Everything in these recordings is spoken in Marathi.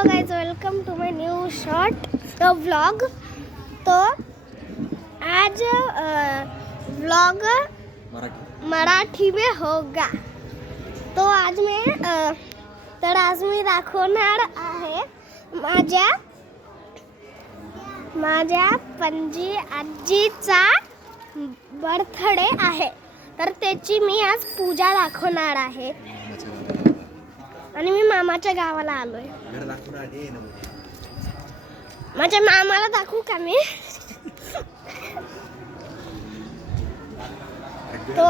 Hello guys, welcome to my new short vlog. तो आज व्लॉग मराठी में होगा। तो आज मी दाखवणार आहे माझ्या पणजी आजीचा बर्थडे आहे, तर त्याची मी आज पूजा दाखवणार आहे आणि मी मामाच्या गावाला आलोय। माझ्या मामाला दाखवू का मी? तो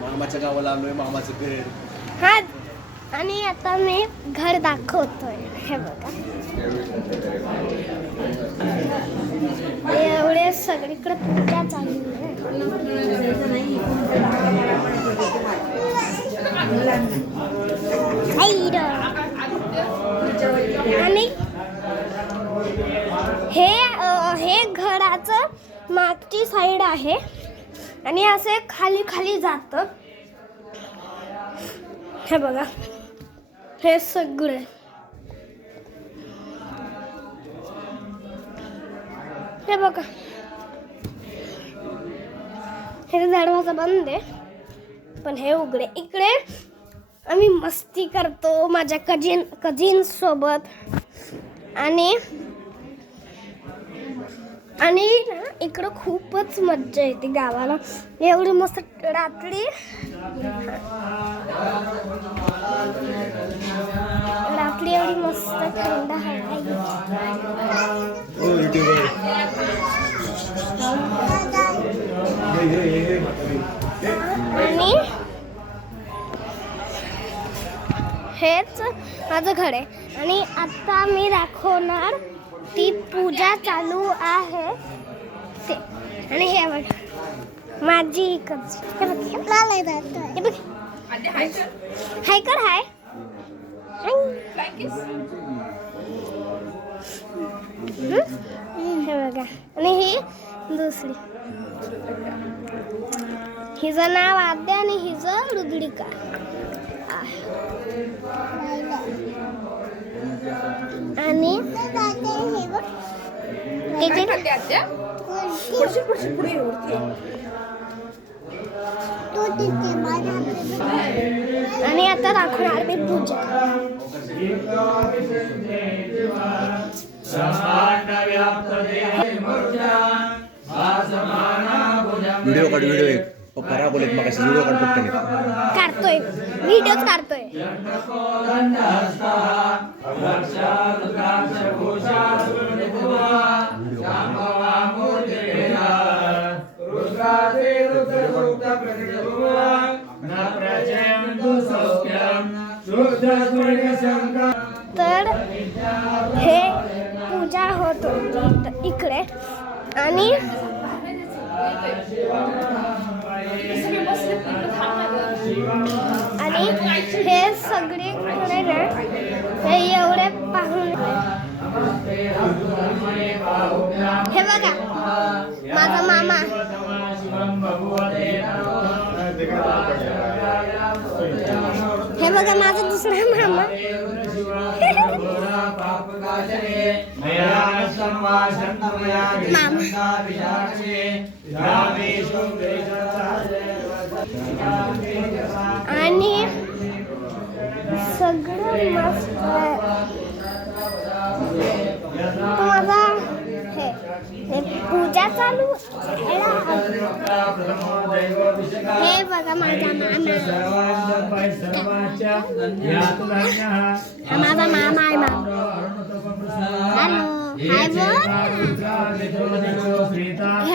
मामाच्या गावाला आलोय, मामाचं घर। हा, आणि आता मी घर दाखवतोय। हे बघा, एवढे सगळीकडे पूजा चालू आहे। आणि हे घराचं मागची साईड आहे आणि असे खाली खाली जात। हे बघा, हे सगळे हे बघा, हे दरवाजा बंद आहे पण हे उघडे। इकडे आम्ही मस्ती करतो माझ्या कझिन सोबत आणि इकडं खूपच मज्जा येते गावाला। एवढी मस्त रात्री एवढी मस्त थंड हवा आणि हेच माझं घर आहे। आणि आता मी दाखवणार ती पूजा चालू आहे ते। आणि हे बघ, माझी कझिन हाय कर, हाय हे बघा। आणि ही दुसरी, हिचं नाव आद्या आणि हिचं रुद्रिका। आणि आणि आता दाखवणार मी पूजा। व्हिडिओ काढ, व्हिडिओ पप्पा बोलत मग अशी व्हिडिओ काढतोय, व्हिडिओच काढतोय। तर हे पूजा होत होती इकडे आणि हे सगळीकडे ना हे एवढे पाहून, हे बघा माझा मामा, हे बघा माझा दुसरा मामा। आणि सगळं मस्त आहे। तो माझा हे पूजा चालू। हे बघा माझा मामा, हा माझा मामा आहे। हॅलो, हाय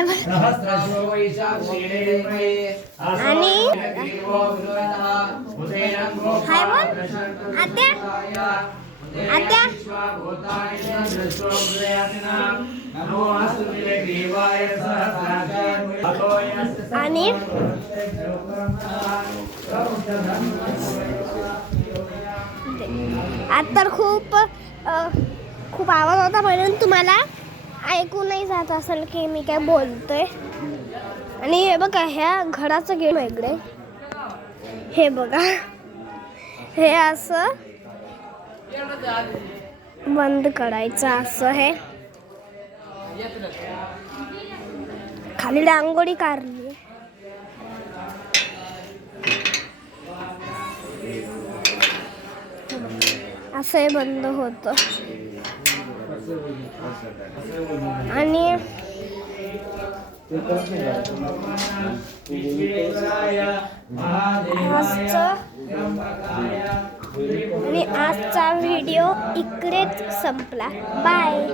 बोल। आणि हाय बोल आत्या, आत्या। आणि आता खूप आवाज होता म्हणून तुम्हाला ऐकू नाही जात असेल की मी काय बोलतोय। आणि हे बघा, ह्या घराचं गेट वेगळे, हे बघा, हे असं बंद करायचं असं आहे. खाली रांगोळी काढली. असं हे बंद होतं. आणि आजचा व्हिडिओ इकडेच संपला. बाय.